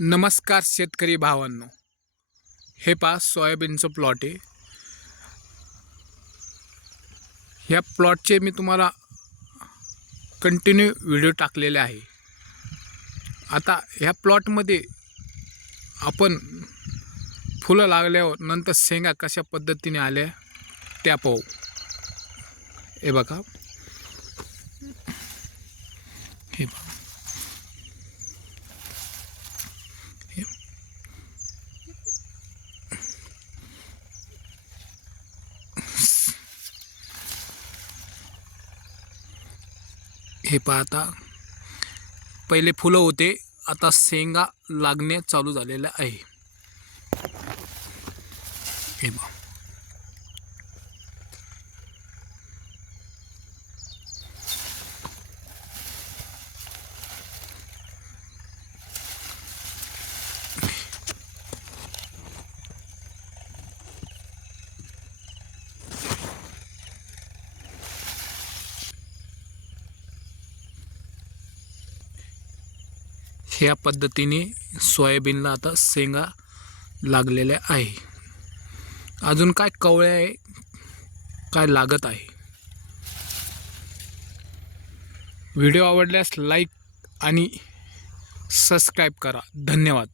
नमस्कार शेतकरी भावांनो. हे पहा सोयाबीनचं प्लॉट आहे. ह्या प्लॉटचे मी तुम्हाला कंटिन्यू व्हिडिओ टाकलेले आहे. आता ह्या प्लॉटमध्ये आपण फुलं लागल्यावर नंतर शेंगा कशा पद्धतीने आल्या त्या पाहू. हे बघा. हे बघा हे पाहता. पहिले फुलं होते. आता शेंगा लागणे चालू झालेलं आहे. हे बघ ह्या पद्धतीने सोयाबीनला आता शेंगा लागलेल्या आहे. अजून काय कवळ्या आहे काय लागत आहे? व्हिडिओ आवडल्यास लाईक आणि सबस्क्राईब करा. धन्यवाद.